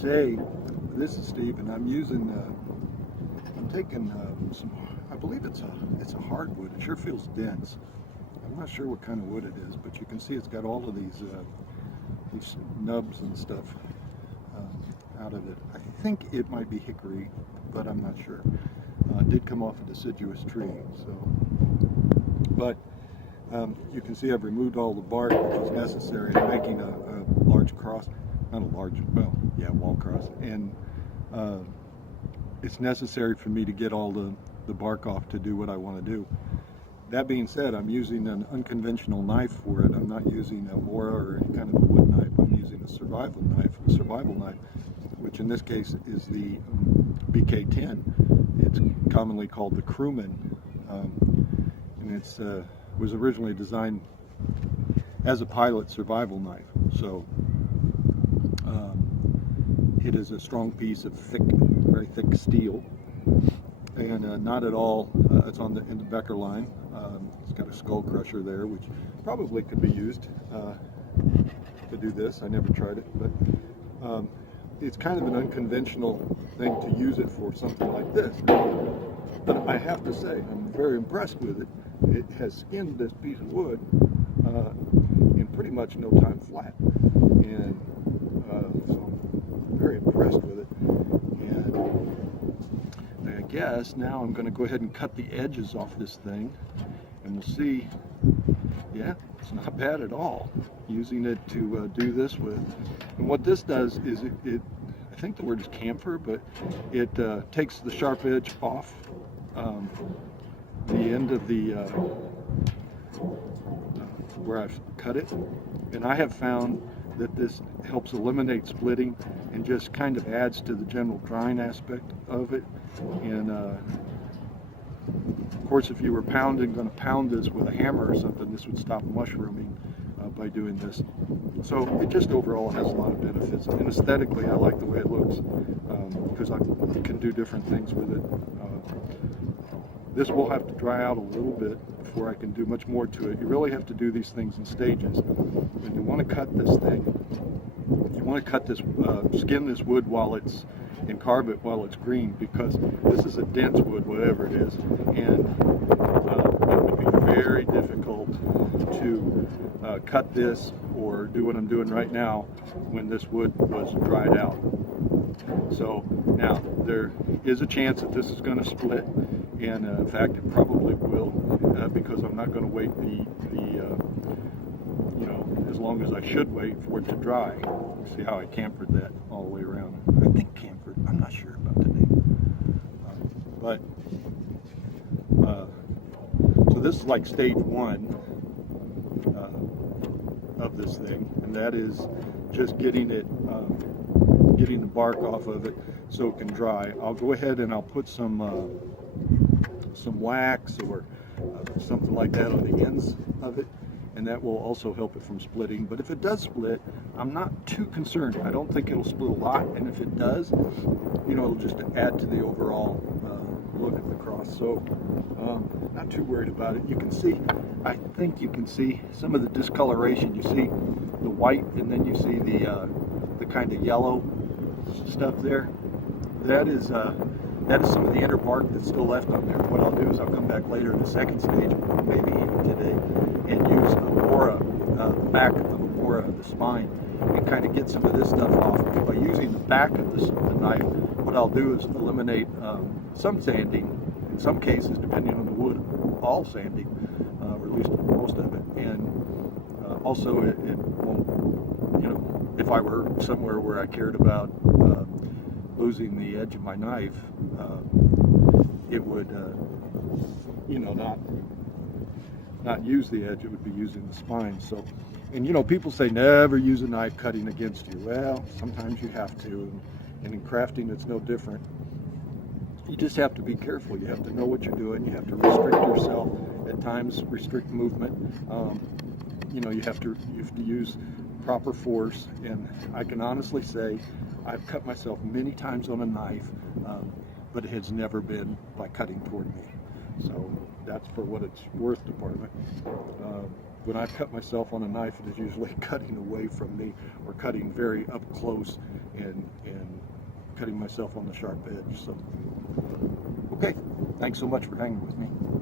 Today, this is Steve, and I'm using, I'm taking some, I believe it's a hardwood. It sure feels dense. I'm not sure what kind of wood it is, but you can see it's got all of these nubs and stuff out of it. I think it might be hickory, but I'm not sure. It did come off a deciduous tree, so. But you can see I've removed all the bark, which is necessary in making a large cross. Not a large, well, yeah, wall cross. And it's necessary for me to get all the bark off to do what I want to do. That being said, I'm using an unconventional knife for it. I'm not using a Mora or any kind of a wood knife. I'm using a survival knife, which in this case is the BK-10. It's commonly called the Crewman, and it's was originally designed as a pilot survival knife. So it is a strong piece of very thick steel, and not at all. It's in the Becker line. It's got a skull crusher there, which probably could be used to do this. I never tried it, but it's kind of an unconventional thing to use it for something like this. But I have to say, I'm very impressed with it. It has skinned this piece of wood in pretty much no time flat, and so I'm very impressed with it. And I guess now I'm going to go ahead and cut the edges off this thing, and we'll see. Yeah, it's not bad at all. Using it to do this with, and what this does is it I think the word is camphor, but it takes the sharp edge off the end of the where I've cut it, and I have found that this helps eliminate splitting and just kind of adds to the general drying aspect of it. And of course, if you were going to pound this with a hammer or something, this would stop mushrooming by doing this. So it just overall has a lot of benefits, and aesthetically I like the way it looks because I can do different things with it. This will have to dry out a little bit before I can do much more to it. You really have to do these things in stages. When you want to cut this thing, you want to cut this, skin this wood and carve it while it's green, because this is a dense wood, whatever it is, and it would be very difficult to cut this or do what I'm doing right now when this wood was dried out. So now there is a chance that this is going to split, and in fact it probably will, because I'm not going to wait as long as I should wait for it to dry. See how I camfered that all the way around. I think camfered, I'm not sure about the name. So this is like stage one of this thing, and that is just getting the bark off of it so it can dry. I'll go ahead and I'll put some wax or something like that on the ends of it, and that will also help it from splitting. But if it does split, I'm not too concerned. I don't think it'll split a lot, and if it does, it'll just add to the overall look of the cross. So not too worried about it. You can see, I think you can see some of the discoloration. You see the white, and then you see the kind of yellow stuff there. That is some of the inner bark that's still left on there. What I'll do is I'll come back later in the second stage, maybe even today, and use a Mora, the back of a Mora, the spine, and kind of get some of this stuff off. By using the back of the knife, what I'll do is eliminate some sanding, in some cases, depending on the wood, all sanding, or at least most of it. And also it won't, if I were somewhere where I cared about losing the edge of my knife, it would, not use the edge. It would be using the spine. So, and people say never use a knife cutting against you. Well, sometimes you have to, and in crafting it's no different. You just have to be careful. You have to know what you're doing. You have to restrict yourself at times, restrict movement. You have to use proper force, and I can honestly say I've cut myself many times on a knife, but it has never been by cutting toward me. So that's for what it's worth, department. When I've cut myself on a knife, it is usually cutting away from me or cutting very up close and cutting myself on the sharp edge. So, okay, thanks so much for hanging with me.